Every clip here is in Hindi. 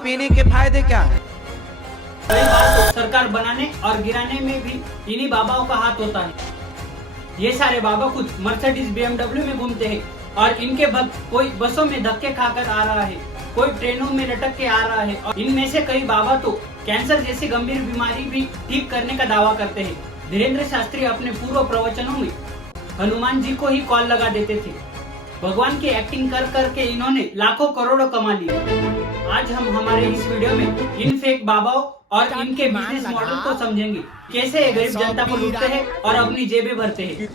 पीने के फायदे क्या है? कई बार तो सरकार बनाने और गिराने में भी इन्हीं बाबाओं का हाथ होता है। ये सारे बाबा खुद मर्सिडीज BMW में घूमते हैं और इनके भक्त कोई बसों में धक्के खाकर आ रहा है, कोई ट्रेनों में लटक के आ रहा है और इनमें से कई बाबा तो कैंसर जैसी गंभीर बीमारी भी ठीक करने का दावा करते हैं। धीरेन्द्र शास्त्री अपने पूर्व प्रवचनों में हनुमान जी को ही कॉल लगा देते थे। भगवान की एक्टिंग कर करके इन्होंने लाखों करोड़ों कमा लिए। आज हम हमारे इस वीडियो में इन फेक बाबाओं और इनके बिजनेस मॉडल को समझेंगे, कैसे ये गरीब जनता को लूटते हैं और अपनी जेबें भरते हैं।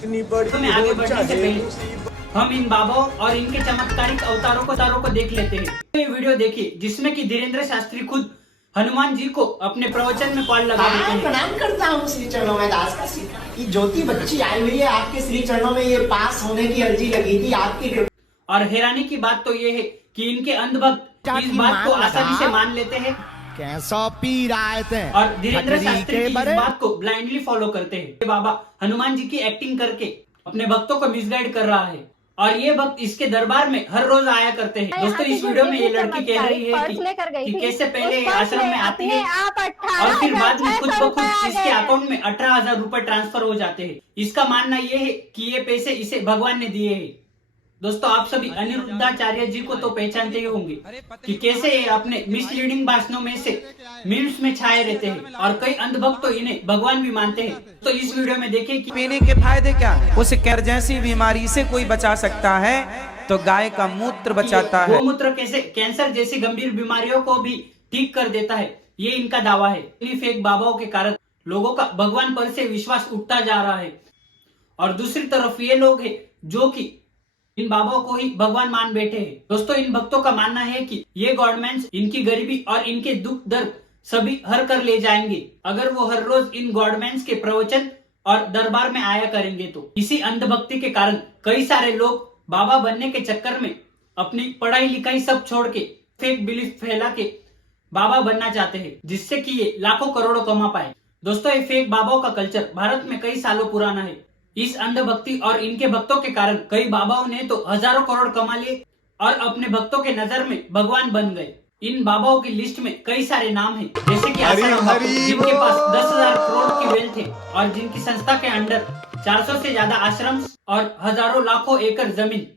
हमें आगे बढ़ने से पहले हम इन बाबाओं और इनके चमत्कारिक अवतारों को देख लेते हैं। तो ये वीडियो देखिए जिसमें कि धीरेन्द्र शास्त्री खुद हनुमान जी को अपने प्रवचन में कॉल लगा देते हैं। प्रणाम करता हूँ श्री चरणों में दास का श्री। ये ज्योति बच्ची आई हुई है आपके श्री चरणों में, ये पास होने की अर्जी लगी थी आपकी। और हैरानी की बात तो ये है कि इनके अंधभक्त इस बात को आसानी से मान लेते हैं कैसा पी रहे थे और धीरेन्द्र शास्त्री की इस बात को ब्लाइंडली फॉलो करते हैं। बाबा हनुमान जी की एक्टिंग करके अपने भक्तों को मिसगाइड कर रहा है और ये भक्त इसके दरबार में हर रोज आया करते हैं। दोस्तों इस वीडियो में ये लड़की कह रही है कि कैसे पहले आश्रम में आती है और फिर बाद में खुद ब खुद इसके अकाउंट में 18,000 रुपए ट्रांसफर हो जाते हैं। इसका मानना ये है कि ये पैसे इसे भगवान ने दिए हैं। दोस्तों आप सभी अनिरुद्धाचार्य जी को तो पहचानते ही होंगे कि कैसे ये अपने मिसलीडिंग भाषणों में से मीम्स में छाए रहते हैं और कई अंधभक्त तो इन्हें भगवान भी मानते हैं। तो इस वीडियो में देखिए कि पीने के फायदे क्या है? उस कैंसर जैसी बीमारी से कोई बचा सकता है तो गाय का मूत्र बचाता है। गोमूत्र कैसे कैंसर जैसी गंभीर बीमारियों को भी ठीक कर देता है, ये इनका दावा है। इन फेक बाबाओं के कारण लोगों का भगवान पर से विश्वास उठता जा रहा है और दूसरी तरफ ये लोग हैं जो कि इन बाबाओं को ही भगवान मान बैठे हैं। दोस्तों इन भक्तों का मानना है कि ये गॉडमैन्स इनकी गरीबी और इनके दुख दर्द सभी हर कर ले जाएंगे अगर वो हर रोज इन गॉडमैन्स के प्रवचन और दरबार में आया करेंगे। तो इसी अंधभक्ति के कारण कई सारे लोग बाबा बनने के चक्कर में अपनी पढ़ाई लिखाई सब छोड़ के फेक बिलीफ फैला के बाबा बनना चाहते हैं जिससे कि ये लाखों करोड़ों कमा पाए। दोस्तों ये फेक बाबाओं का कल्चर भारत में कई सालों पुराना है। इस अंधभक्ति और इनके भक्तों के कारण कई बाबाओं ने तो हजारों करोड़ कमा लिए और अपने भक्तों के नजर में भगवान बन गए। इन बाबाओं की लिस्ट में कई सारे नाम हैं, जैसे कि आसाराम बापू जिनके पास 10,000 करोड़ की वेल्थ है और जिनकी संस्था के अंडर 400 से ज्यादा आश्रम और हजारों लाखों एकड़ जमीन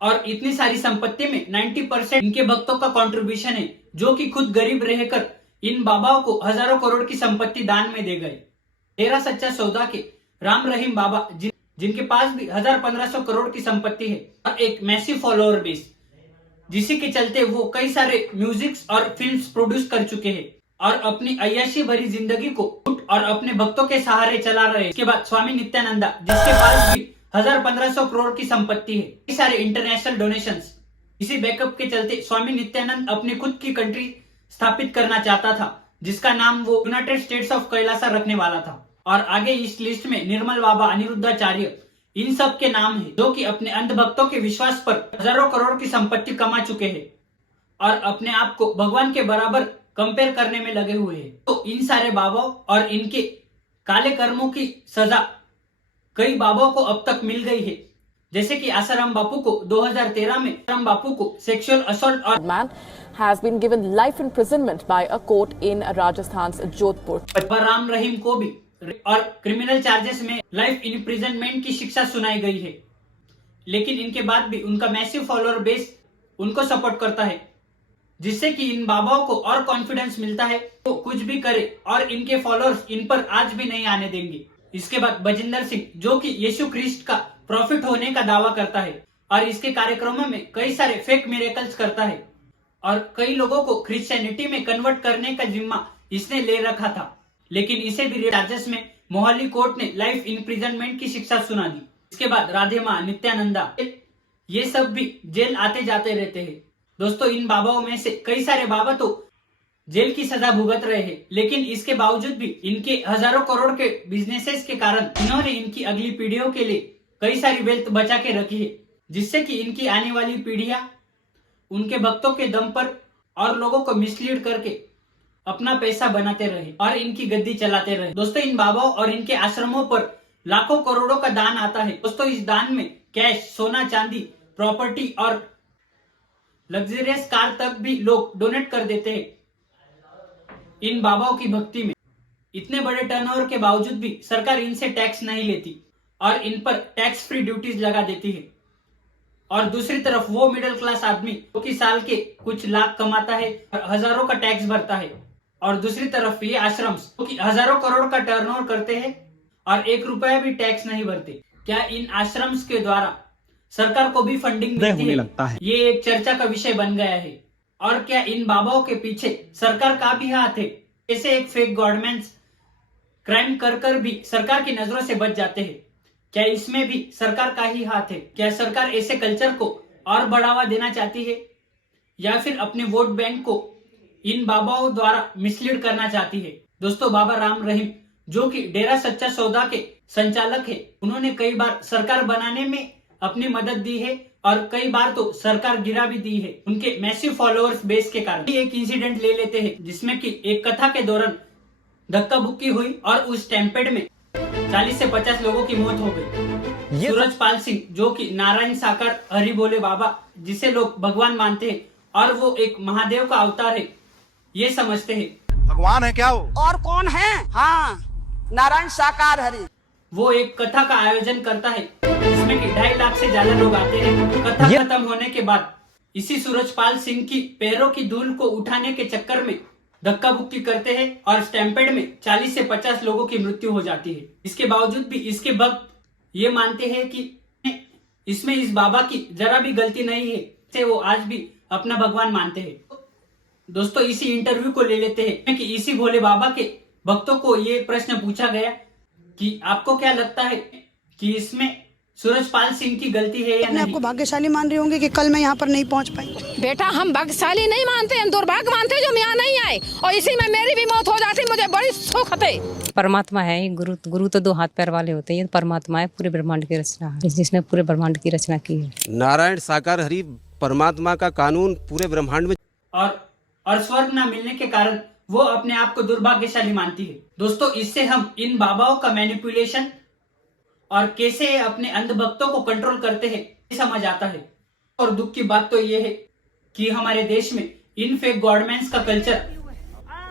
और इतनी सारी संपत्ति में 90% इनके भक्तों का कंट्रीब्यूशन है, जो कि खुद गरीब रहकर इन बाबाओं को हजारों करोड़ की संपत्ति दान में दे गए। तेरा सच्चा सौदा के राम रहीम बाबा जिनके पास भी 1,500 करोड़ की संपत्ति है और एक मैसिव फॉलोअर बेस, जिसी के चलते वो कई सारे म्यूजिक्स और फिल्म्स प्रोड्यूस कर चुके हैं और अपनी अय्याशी भरी जिंदगी को और अपने भक्तों के सहारे चला रहे हैं। इसके बाद स्वामी नित्यानंदा जिसके पास भी 1,500 करोड़ की संपत्ति है, कई सारे इंटरनेशनल डोनेशंस। इसी बैकअप के चलते स्वामी नित्यानंद अपनी खुद की कंट्री स्थापित करना चाहता था जिसका नाम वो यूनाइटेड स्टेट्स ऑफ कैलासा रखने वाला था। और आगे इस लिस्ट में निर्मल बाबा, अनिरुद्धाचार्य इन सब के नाम है जो कि अपने अंधभक्तों के विश्वास पर हजारों करोड़ की संपत्ति कमा चुके हैं और अपने आप को भगवान के बराबर कंपेयर करने में लगे हुए हैं। तो इन सारे बाबाओं और इनके काले कर्मों की सजा कई बाबाओं को अब तक मिल गई है, जैसे कि आसाराम बापू को 2013 में आसाराम बापू को सेक्सुअल असॉल्ट और man has been given life imprisonment by a court in Rajasthan's Jodhpur। Ram Rahim को भी और क्रिमिनल चार्जेस में लाइफ इम्प्रिजनमेंट की शिक्षा सुनाई गई है, लेकिन इनके बाद भी उनका मैसिव फॉलोअर बेस उनको सपोर्ट करता है, जिससे कि इन बाबाओं को और कॉन्फिडेंस मिलता है तो कुछ भी करे और इनके फॉलोअर्स इन पर आज भी नहीं आने देंगे। इसके बाद बजिंदर सिंह जो कि यीशु क्रिस्ट का प्रॉफिट होने का दावा करता है और इसके कार्यक्रमों में कई सारे फेक मिरेकल्स करता है और कई लोगों को क्रिश्चियनिटी में कन्वर्ट करने का जिम्मा इसने ले रखा था, लेकिन इसे भी चार्जेस में मोहाली कोर्ट ने लाइफ इम्प्रिजनमेंट की शिक्षा सुना दी। इसके बाद राधे माँ, नित्यानंदा ये सब भी जेल आते जाते रहते हैं। दोस्तों इन बाबाओं में से कई सारे बाबा तो जेल की सजा भुगत रहे हैं, लेकिन इसके बावजूद भी इनके हजारों करोड़ के बिजनेसेस के कारण इन्होंने इनकी अगली पीढ़ियों के लिए कई सारी वेल्थ बचा के रखी है, जिससे कि इनकी आने वाली पीढ़ियां उनके भक्तों के दम पर और लोगों को मिसलीड करके अपना पैसा बनाते रहे और इनकी गद्दी चलाते रहे। दोस्तों इन बाबाओं और इनके आश्रमों पर लाखों करोड़ों का दान आता है। दोस्तों इस दान में कैश, सोना चांदी, प्रॉपर्टी और लग्जरियस कार तक भी लोग डोनेट कर देते हैं इन बाबाओं की भक्ति में। इतने बड़े टर्नओवर के बावजूद भी सरकार इनसे टैक्स नहीं लेती और इन पर टैक्स फ्री ड्यूटीज लगा देती है। और दूसरी तरफ वो मिडिल क्लास आदमी जो कि साल के कुछ लाख कमाता है और हजारों का टैक्स भरता है, और दूसरी तरफ ये आश्रम्स जो कि हजारों करोड़ का टर्नओवर करते हैं और 1 रुपया भी टैक्स नहीं भरते। क्या इन आश्रम्स के द्वारा सरकार को भी फंडिंग मिलती है? लगता है ये एक चर्चा का विषय बन गया है। और क्या इन बाबाओं के पीछे सरकार का भी हाथ है? ऐसे एक फेक गवर्नमेंट्स क्राइम कर भी सरकार की नजरों से बच जाते हैं। क्या इसमें भी सरकार का ही हाथ है? क्या सरकार ऐसे कल्चर को और बढ़ावा देना चाहती है या फिर अपने वोट बैंक को इन बाबाओं द्वारा मिसलीड करना चाहती है? दोस्तों, बाबा राम रहीम जो कि डेरा सच्चा सौदा के संचालक है, उन्होंने कई बार सरकार बनाने में अपनी मदद दी है और कई बार तो सरकार गिरा भी दी है उनके मैसिव फॉलोअर्स बेस के कारण। एक इंसिडेंट ले लेते हैं जिसमें कि एक कथा के दौरान धक्का बुक्की हुई और उस स्टैम्पेड में 40 से 50 लोगों की मौत हो गई। सूरजपाल सिंह जो कि नारायण साकार हरि बोले बाबा, जिसे लोग भगवान मानते हैं और वो एक महादेव का अवतार है, ये समझते हैं। भगवान है क्या वो? और कौन है? हाँ, नारायण साकार हरि। वो एक कथा का आयोजन करता है जिसमें कि 2.5 लाख से ज्यादा लोग आते हैं। कथा खत्म होने के बाद इसी सूरजपाल सिंह की पैरों की धूल को उठाने के चक्कर में धक्का बुक्की करते हैं और स्टैम्पेड में 40 से 50 लोगों की मृत्यु हो जाती है। इसके बावजूद भी इसके भक्त ये मानते हैं कि इसमें इस बाबा की जरा भी गलती नहीं है, से वो आज भी अपना भगवान मानते हैं। दोस्तों, इसी इंटरव्यू को ले लेते हैं कि इसी भोले बाबा के भक्तों को ये प्रश्न पूछा गया कि आपको क्या लगता है कि इसमें सूरजपाल सिंह की गलती है या अपने नहीं? आपको भाग्यशाली मान रहे होंगे कि कल मैं यहाँ पर नहीं पहुँच पाई। बेटा, हम भाग्यशाली नहीं मानते, हम दुर्भाग्य मानते हैं जो यहाँ नहीं आए, और इसी में मेरी भी मौत हो जाती, मुझे बड़ी सुख है। परमात्मा है, गुरु तो 2 हाथ पैर वाले होते हैं। ये परमात्मा है, पूरे ब्रह्मांड की रचना है, जिसने पूरे ब्रह्मांड की रचना की है। नारायण साकार हरि परमात्मा का कानून पूरे ब्रह्मांड में। और स्वर्ग न मिलने के कारण वो अपने आप को दुर्भाग्यशाली मानती है। दोस्तों, इससे हम इन बाबाओं का मैनिपुलेशन और कैसे अपने अंधभक्तों को कंट्रोल करते हैं समझ आता है। और दुख की बात तो ये है कि हमारे देश में इन फेक गवर्नमेंट्स का कल्चर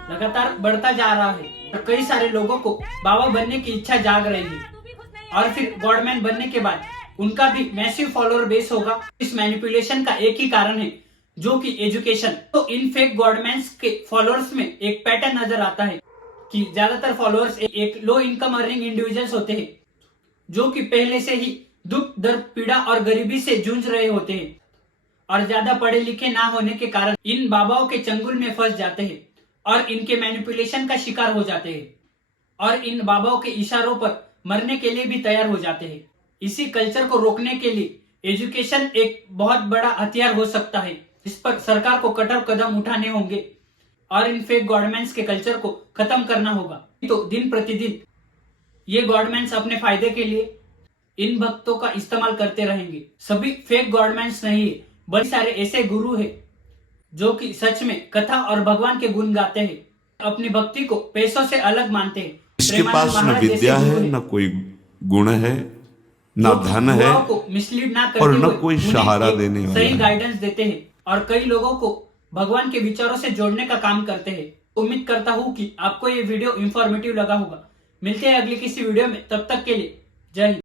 लगातार बढ़ता जा रहा है और कई सारे लोगों को बाबा बनने की इच्छा जाग रही है और फिर गवर्नमेंट बनने के बाद उनका भी मैसिव फॉलोअर बेस होगा। इस मैनिपुलेशन का एक ही कारण है जो कि एजुकेशन। तो इन फेक गवर्नमेंट्स के फॉलोअर्स में एक पैटर्न नजर आता है कि ज्यादातर फॉलोअर्स एक लो इनकम अर्निंग इंडिविजुअल्स होते हैं जो कि पहले से ही दुख दर्द पीड़ा और गरीबी से जूझ रहे होते हैं और ज्यादा पढ़े लिखे ना होने के कारण इन बाबाओं के चंगुल में फंस जाते हैं और इनके मैनिपुलेशन का शिकार हो जाते हैं और इन बाबाओं के इशारों पर मरने के लिए भी तैयार हो जाते हैं। इसी कल्चर को रोकने के लिए एजुकेशन एक बहुत बड़ा हथियार हो सकता है। इस पर सरकार को कठोर कदम उठाने होंगे और इन फेक गवर्नमेंट्स के कल्चर को खत्म करना होगा। तो दिन प्रतिदिन ये गवर्नमेंट्स अपने फायदे के लिए इन भक्तों का इस्तेमाल करते रहेंगे। सभी फेक गवर्नमेंट्स नहीं है, बल्कि सारे ऐसे गुरु है जो कि सच में कथा और भगवान के गुण गाते हैं, अपनी भक्ति को पैसों से अलग मानते हैं। इसके पास न विद्या है, न कोई गुण है, न धन है को मिसलीड ना और करते न कोई सहारा देने वाला सही है। गाइडेंस देते हैं और कई लोगों को भगवान के विचारों से जोड़ने का काम करते हैं। उम्मीद करता हूँ कि आपको ये वीडियो इंफॉर्मेटिव लगा होगा। मिलते हैं अगली किसी वीडियो में, तब तक के लिए जय हिंद।